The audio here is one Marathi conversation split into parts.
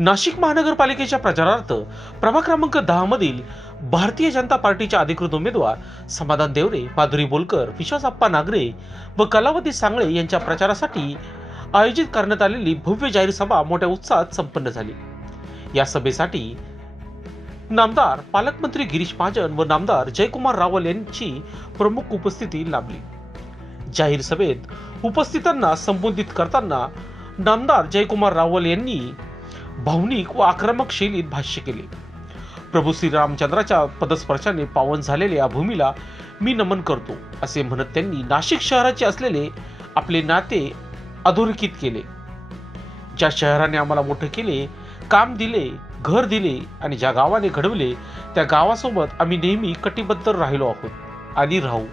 नाशिक महानगरपालिकेच्या प्रचारार्थ प्रभाग क्रमांक 10 मधील भारतीय जनता पार्टीच्या अधिकृत उमेदवार समाधान देवरे, माधुरी बोलकर, विश्वासप्पा नागरे व कलावती सांगळे यांच्या प्रचारासाठी आयोजित करण्यात आलेली भव्य जाहीर सभा मोठ्या उत्साहात संपन्न झाली। या सभेसाठी नामदार पालकमंत्री गिरीश महाजन व नामदार जयकुमार रावल यांची प्रमुख उपस्थिती लाभली। जाहीर सभेत उपस्थितांना संबोधित करताना नामदार जयकुमार रावल यांनी भावनिक व आक्रमक शैलीत भाष्य केले। प्रभू श्री रामचंद्राच्या पदस्पर्शाने पावन झालेल्या या भूमीला मी नमन करतो असे म्हणत त्यांनी नाशिक शहराचे असलेले आपले नाते अधोरेखित केले। ज्या शहराने आम्हाला मोठे केले, काम दिले, घर दिले आणि ज्या गावाने घडवले त्या गावासोबत आम्ही नेहमी कटिबद्ध राहिलो आहोत आणि राहू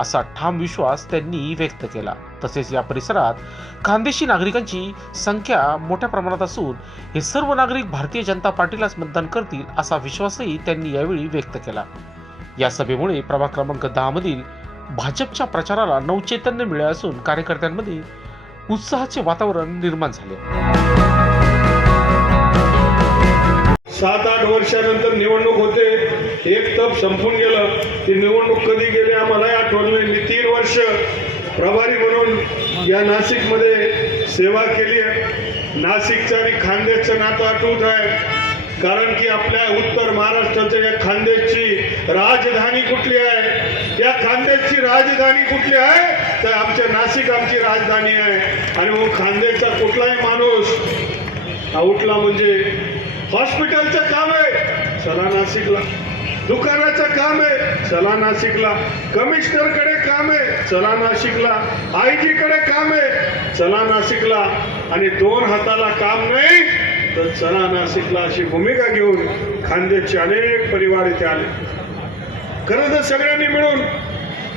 असा ठाम विश्वास त्यांनी व्यक्त केला। तसेच या परिसरात खानदेशी नागरिकांची संख्या मोठ्या प्रमाणात असून हे सर्व नागरिक भारतीय जनता पार्टीलाच मतदान करतील असा विश्वासही त्यांनी यावेळी व्यक्त केला। या सभेमुळे प्रभाग क्रमांक 10 मधील भाजपच्या प्रचाराला नवचैतन्य मिळाले असून कार्यकर्त्यांमध्ये उत्साहाचे वातावरण निर्माण झाले। 7-8 वर्षानंतर निवडणूक होते, एक तप संपून गेलं। ती निवडणूक कधी गेली आम्हाला आठवण नाही। मी 3 वर्ष प्रभारी म्हणून या नाशिकमध्ये सेवा केली आहे। नाशिकचं आणि खानदेशचं नातं अटूट आहे, कारण की आपल्या उत्तर महाराष्ट्राच्या या खानदेशची राजधानी कुठली आहे? या खानदेशची राजधानी कुठली आहे? तर आमच्या नाशिक आमची राजधानी आहे। आणि मग खानदेशचा कुठलाही माणूस उठला म्हणजे हॉस्पिटलचं काम आहे, चला नाशिकला। दुकानाचं काम आहे, चला नाशिकला। कमिशनरकडे काम आहे, चला नाशिकला। आयजी कडे काम आहे, चला नाशिकला। आणि 2 हाताला काम नाही तर चला नाशिकला अशी भूमिका घेऊन खानदेशचे अनेक परिवार इथे आले। खरं तर सगळ्यांनी मिळून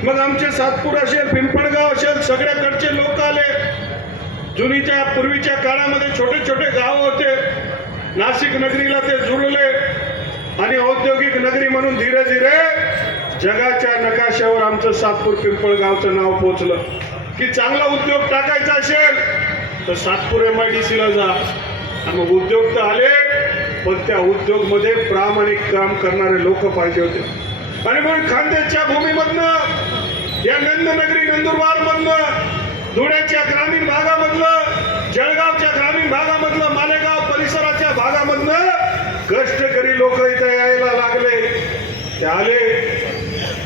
मग आमचे सातपूर असेल, पिंपळगाव असेल, सगळ्याकडचे लोक आले। जुनीच्या पूर्वीच्या काळामध्ये छोटे छोटे गाव होते, नाशिक नगरीला ते जुळले आणि औद्योगिक नगरी म्हणून धीरे धीरे जगाच्या नकाशावर आमचं सातपूर पिंपळगावचं नाव पोहोचलं। की चांगला उद्योग टाकायचा असेल तर सातपूर MIDC ला जा। आणि मग उद्योग तर आले, पण त्या उद्योग मध्ये प्रामाणिक काम करणारे लोक पाहिजे होते। आणि मग खानदेशच्या भूमीमधनं, या नंदनगरी नंदुरबार मधनं, धुळ्याच्या ग्रामीण भागामधलं, जळगावच्या ग्रामीण भागामधलं, मालेगाव परिसराच्या भागामधनं कष्टकरी लोक इथे यायला लागले। ते आले,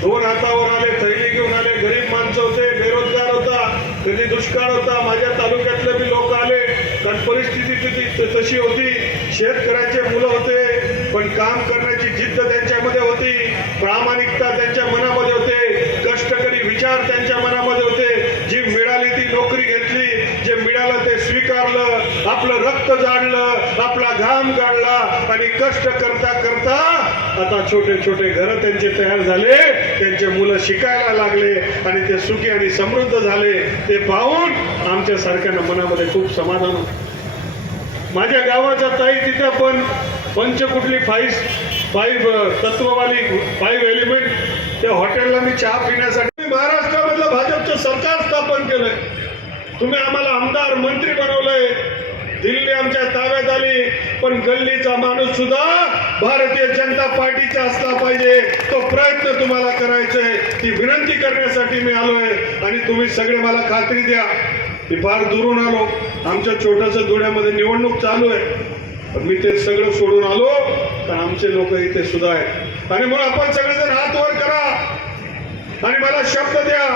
2 हातावर आले, थैली घेऊन आले। गरीब माणसं होते, बेरोजगार होता, कधी दुष्काळ होता। माझ्या तालुक्यातले बी लोक आले, कारण परिस्थिती तशी होती। शेतकऱ्याचे मुलं होते, पण काम करण्याची जिद्द त्यांच्यामध्ये होती, प्रामाणिकता त्यांच्या मनामध्ये होते, कष्टकरी विचार त्यांच्या मनामध्ये होते। जी मिळाली ती नोकरी घेतली, जे मिळालं ते स्वीकारलं, आपलं रक्त जाळलं, आपला घाम गाळला आणि कष्ट करता करता आता छोटे छोटे घर त्यांचे तयार झाले, त्यांचे मुलं शिकायला लागले आणि ते सुखी आणि समृद्ध झाले। ते पाहून आमच्या सारख्यांना मनामध्ये खूप समाधान होतं। माझ्या गावाच्या ताई तिथं पण पंचकुटली 5 तत्ववाली 5 एलिमेंट त्या हॉटेलला मी चहा पिण्यासाठी महाराष्ट्रामधलं भाजपचं सरकार स्थापन केलंय। तुम्ही आम्हाला आमदार मंत्री बनवलंय, दिल्ली आमच्या ताब्यात आली, पण गल्लीचा माणूस सुद्धा भारतीय जनता पार्टीचा असला पाहिजे, तो प्रयत्न तुम्हाला करायचंय। ती विनंती करण्यासाठी मी आलोय आणि तुम्ही सगळे मला खात्री द्या। मी फार दुरून आलो, आमच्या छोट्याशा धुळ्यामध्ये निवडणूक चालू आहे, पण मी ते सगळं सोडून आलो कारण आमचे लोक इथे सुद्धा आहेत। आणि मग आपण सगळेजण हात वर करा आणि मला शब्द द्या।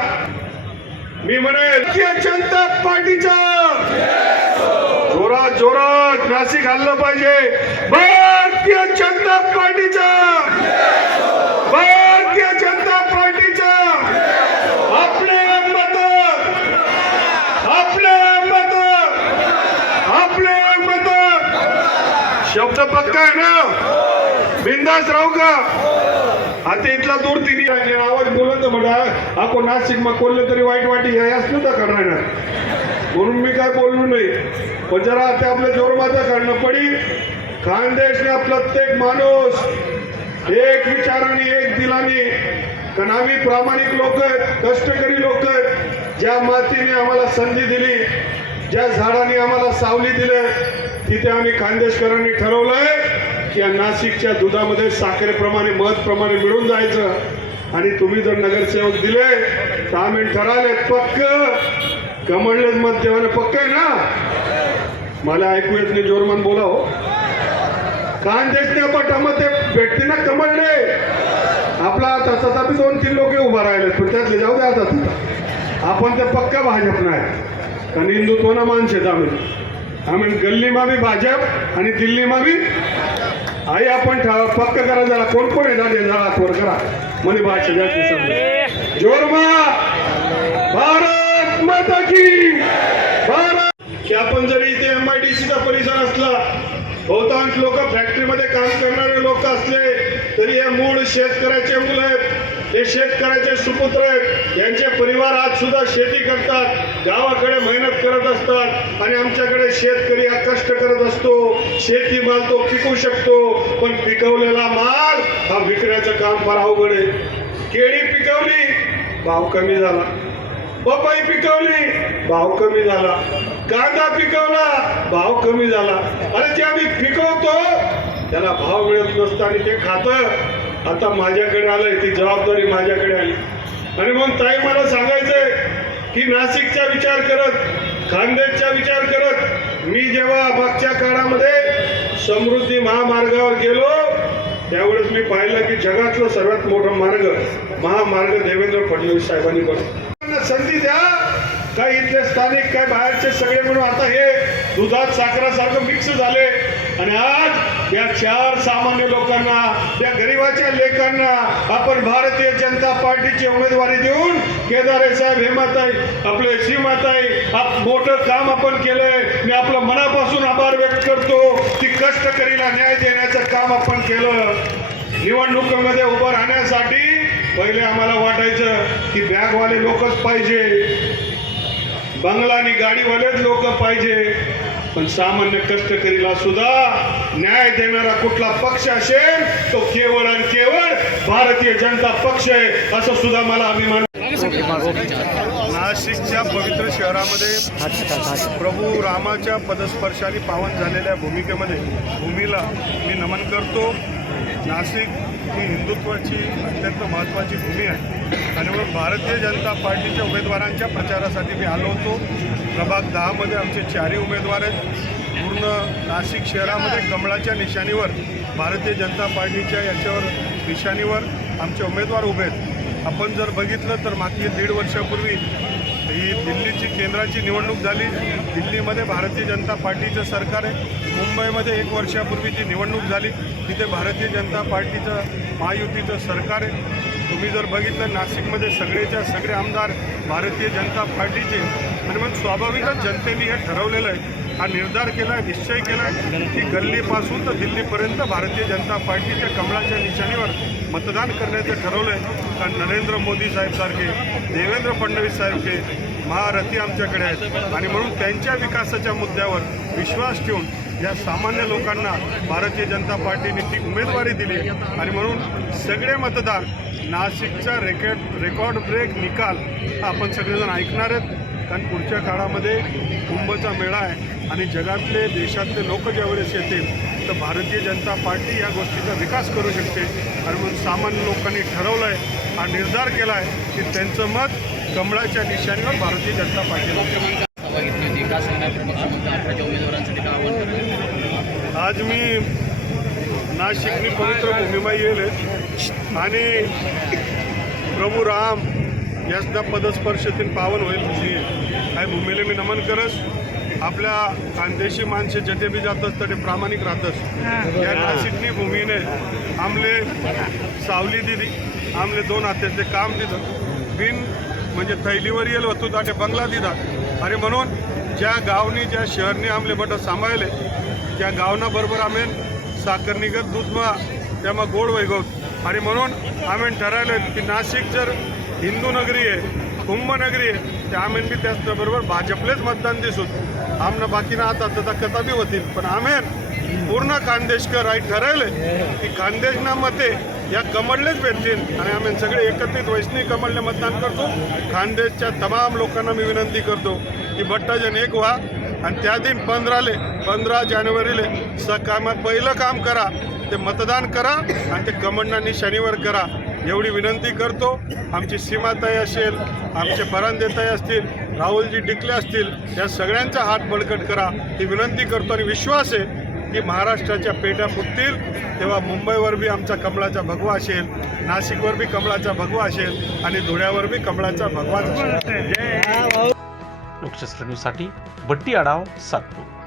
मी म्हणेल भारतीय जनता पार्टीचा जोरात जोरात नाशिक हल्लं पाहिजे। भारतीय जनता पार्टीचा, भारतीय जनता पार्टीचा। आपले मत, आपले मत, आपले मत। शब्द पक्का आहे ना? बिंदास राहू का? आता इथला दूर तिने आवाज बोलत म्हणा आपण नाशिक मग कोल्हे तरी वाईट वाटी याच नव्हता करणार, म्हणून मी काय बोललो नाही। पण जरा आता आपल्या जोरमाता काढणं पडी। खानदेशला प्रत्येक माणूस एक विचाराने, एक दिलाने, कारण आम्ही प्रामाणिक लोक आहेत, कष्टकरी लोक आहेत। ज्या मातीने आम्हाला संधी दिली, ज्या झाडाने आम्हाला सावली दिले, तिथे आम्ही खानदेशकरांनी ठरवलंय की या नाशिकच्या दुधामध्ये साखरेप्रमाणे मधप्रमाणे मिळून जायचं आणि तुम्ही जर नगरसेवक दिले तर आम्ही ठरवले पक्क कमळलेच मत देवाने पक्क आहे ना. मला ऐकू येत नाही, जोरमान बोला हो. खानदेशच्या पटामध्ये भेटते ना कमळले. आपला आता तथापि 2-3 लोक उभा राहिले पण त्यातले जाऊ द्या आता. आपण ते पक्का भाजप नाही कारण हिंदुत्वना माणसे आम्ही गल्लीमा बी भाजप आणि दिल्लीमा बी आई आपण पक्क करा. जरा कोण कोण आहे झाले जरा थोड करा म्हणजे भाषा जास्त जोरमा भारत माता की भारत. की आपण जरी इथे MIDCचा परिसर असला, बहुतांश लोक फॅक्टरीमध्ये काम करणारे लोक असले तरी हे मूळ शेतकऱ्याचे मुलं आहेत, हे शेतकऱ्याचे सुपुत्र आहेत. यांचे परिवार आज सुद्धा शेती करतात, गावाकडे मेहनत करत असतात आणि आमच्याकडे शेतकरी हा कष्ट करत असतो. शेती माल तो पिकवू शकतो पण पिकवलेला माल हा विकण्याचं काम फार अवघड आहे. केळी पिकवली भाव कमी झाला, पपई पिकवली भाव कमी झाला, कांदा पिकवला भाव कमी झाला. अरे जे आम्ही पिकवतो त्याला भाव मिळत नसतो आणि ते खातं आता माझ्याकडे आलंय, ती जबाबदारी माझ्याकडे आली. आणि मग ताई मला सांगायचंय की नाशिकचा विचार करत, खानदेशचा विचार करत मी जेव्हा मागच्या काळामध्ये समृद्धी महामार्गावर गेलो त्यावेळेस मी पाहिलं की जगातलं सर्वात मोठं महामार्ग देवेंद्र फडणवीस साहेबांनी बनवला. संधी द्या. काही इथले स्थानिक काय बाहेरचे सगळे म्हणून आता हे दुधात साखरासारखं मिक्स झाले आणि आज या 4 सामान्य लोकांना, त्या गरिबाच्या लेकांना आपण भारतीय जनता पार्टीची उमेदवारी देऊन केदारे साहेब, हेमाताई, आपले श्रीमाताई, मोठं काम आपण केलंय. मी आपलं मनापासून आभार व्यक्त करतो की कष्टकरीला न्याय देण्याचं काम आपण केलं. निवडणुकीमध्ये उभं राहण्यासाठी पहिले आम्हाला वाटायचं की बॅगवाले लोकच पाहिजे, बंगला आणि गाडीवालेच लोक पाहिजे, पण सामान्य कष्टकरीला सुद्धा न्याय देणारा कुठला पक्ष असेल तो केवळ आणि केवळ भारतीय जनता पक्ष आहे असं सुद्धा मला अभिमान. नाशिकच्या पवित्र शहरामध्ये प्रभू रामाच्या पदस्पर्शाने पावन झालेल्या भूमीला मी नमन करतो. नाशिक ही हिंदुत्वाची अत्यंत महत्त्वाची भूमी आहे आणि मग भारतीय जनता पार्टीच्या उमेदवारांच्या प्रचारासाठी मी आलो होतो. प्रभाग 10मध्ये आमचे 4ही उमेदवार आहेत. पूर्ण नाशिक शहरामध्ये कमळाच्या निशाणीवर, भारतीय जनता पार्टीच्या याच्यावर निशाणीवर आमचे उमेदवार उभे आहेत. आपण जर बघितलं तर मागील 1.5 वर्षापूर्वी ही दिल्लीची केंद्राची निवडणूक झाली. दिल्लीमध्ये भारतीय जनता पार्टीचं सरकार आहे. मुंबईमध्ये 1 वर्षापूर्वी जी निवडणूक झाली तिथे भारतीय जनता पार्टीचं महायुतीचं सरकार आहे. तुम्ही जर बघितलं नाशिकमध्ये सगळेच्या सगळे आमदार भारतीय जनता पार्टीचे आणि मग स्वाभाविकच जनतेने हे ठरवलेलं आहे, हा निर्धार केला आहे, निश्चय केला आहे की गल्लीपासून तर दिल्लीपर्यंत भारतीय जनता पार्टीच्या कमळाच्या निशाणीवर मतदान करण्याचं ठरवलं आहे. कारण नरेंद्र मोदी साहेबसारखे, देवेंद्र फडणवीस सारखे महारथी आमच्याकडे आहेत आणि म्हणून त्यांच्या विकासाच्या मुद्द्यावर विश्वास ठेवून या सामान्य लोकांना भारतीय जनता पार्टीने ती उमेदवारी दिली आणि म्हणून सगळे मतदार नाशिकचा रेकॉर्ड ब्रेक निकाल आपण सगळेजण ऐकणार आहेत. कारण पुढच्या काळामध्ये कुंभचा मेळा आहे आणि जगातले देशातले लोक ज्यावेळेस येतील तर भारतीय जनता पार्टी या गोष्टीचा विकास करू शकते आणि म्हणून सामान्य लोकांनी ठरवलं आहे, हा निर्धार केला आहे की त्यांचं मत कमळाच्या निशाणीवर भारतीय जनता पार्टीला. आज मी नाशिकनी पवित्र भूमीमा येईल आणि प्रभू राम यासना पदस्पर्शतीन पावन होईल भूमी ह्या भूमीला मी नमन करस. आपल्या खानदेशी माणसे जथे बी जातस तथे प्रामाणिक राहतस. या नाशिकनी भूमीने आमले सावली दिली, आमले 2 हाताचे काम दिलं, बिन म्हणजे थैलीवर येईल होतो ताटे बंगला दिला. आणि म्हणून ज्या गावनी ज्या शहरनी आमले बट सांभाळले त्या गावना बरोबर आम्ही साखर निघत दूधमा त्यामा गोड वैगवत आणि म्हणून आम्ही ठरवलं की नाशिक जर हिंदू नगरी आहे, कुंभ नगरी आहे, त्या आम्ही बी त्याचबरोबर भाजपलेच मतदान दिसूत. आमना बाकीना आता तर कथा बी होतील पण आम्ही पूर्ण खानदेशकर आई ठरवले की खानदेशना मते या कमळलेच भेटतील आणि आम्ही सगळे एकत्रित वैष्णवी कमळले मतदान करतो. खानदेशच्या तमाम लोकांना मी विनंती करतो की बट्टाजन एक व्हा आणि त्या दिन 15 जानेवारीले सकाळी पहिलं काम करा ते मतदान करा आणि ते कमंडा निशाणीवर करा एवढी विनंती करतो. आमची सीमाताई असेल, आमचे फरांदेताई असतील, राहुलजी डिकले असतील, या सगळ्यांचा हात बळकट करा ही विनंती करतो. आणि विश्वास आहे की महाराष्ट्राच्या पेट्या फुटतील तेव्हा मुंबईवर बी आमचा कमळाचा भगवा असेल, नाशिकवर बी कमळाचा भगवा असेल आणि धुळ्यावर बी कमळाचा भगवाच असेल. लोकशास्त्र न्यूजसाठी बट्टी आढाव, सातपूर.